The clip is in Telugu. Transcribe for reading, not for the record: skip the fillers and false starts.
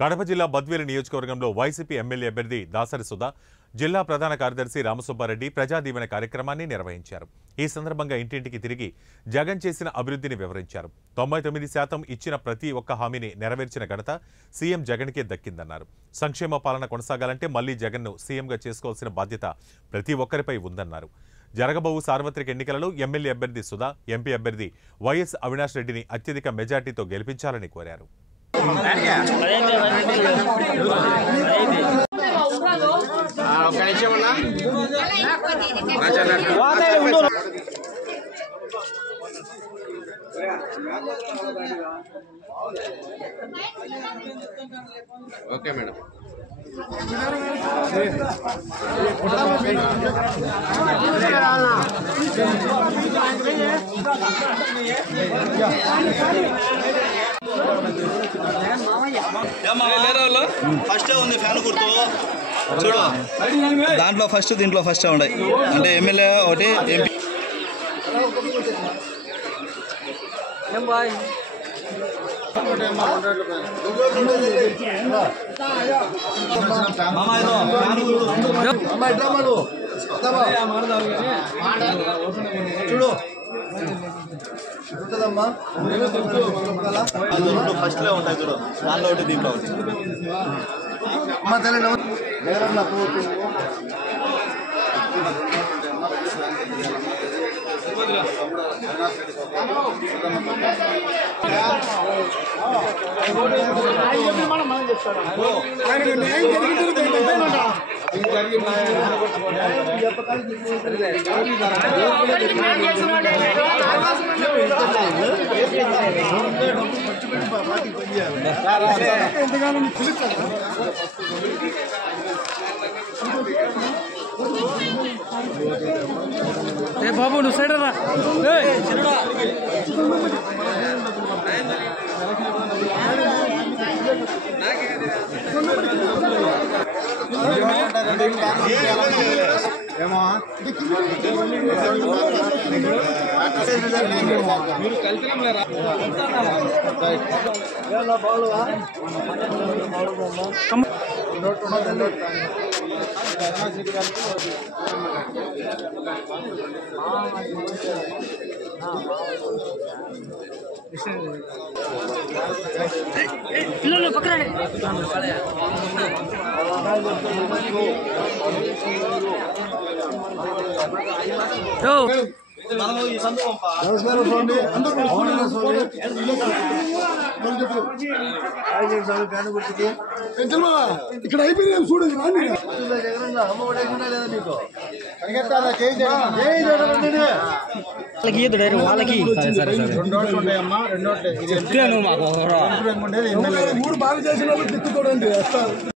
కడప జిల్లా బద్వేలు నియోజకవర్గంలో వైసీపీ ఎమ్మెల్యే అభ్యర్థి దాసరి సుధా, జిల్లా ప్రధాన కార్యదర్శి రామసుబ్బారెడ్డి ప్రజా దీవెన కార్యక్రమాన్ని నిర్వహించారు. ఈ సందర్భంగా ఇంటింటికి తిరిగి జగన్ చేసిన అభివృద్ధిని వివరించారు. 99% ఇచ్చిన ప్రతి ఒక్క హామీని నెరవేర్చిన ఘనత సీఎం జగన్కే దక్కిందన్నారు. సంక్షేమ పాలన కొనసాగాలంటే మళ్లీ జగన్ను సీఎంగా చేసుకోవాల్సిన బాధ్యత ప్రతి ఒక్కరిపై ఉందన్నారు. జరగబోవు సార్వత్రిక ఎన్నికలలో ఎమ్మెల్యే అభ్యర్థి సుధా, ఎంపీ అభ్యర్థి వైఎస్ అవినాష్ రెడ్డిని అత్యధిక మెజార్టీతో గెలిపించాలని కోరారు. Okay madam. ఫస్ట్ ఉంది ఫ్యాన్ గుర్తు చూడు, దాంట్లో ఫస్ట్ దీంట్లో ఫస్ట్ ఉన్నాయి అంటే ఎమ్మెల్యే ఒకటి ఎంపీ. చూడు ఫస్ట్ లో ఉంటాయి చూడు, దాంట్లో ఒకటి దీంట్లో ఒకటి. బాబు నువ్వు సైడ్ రా. పిల్లలు పక్కన ఇక్కడ అయిపోయింది చూడండి. వాళ్ళకి మూడు బాగా చేసిన వాళ్ళు తిట్టుకోవడం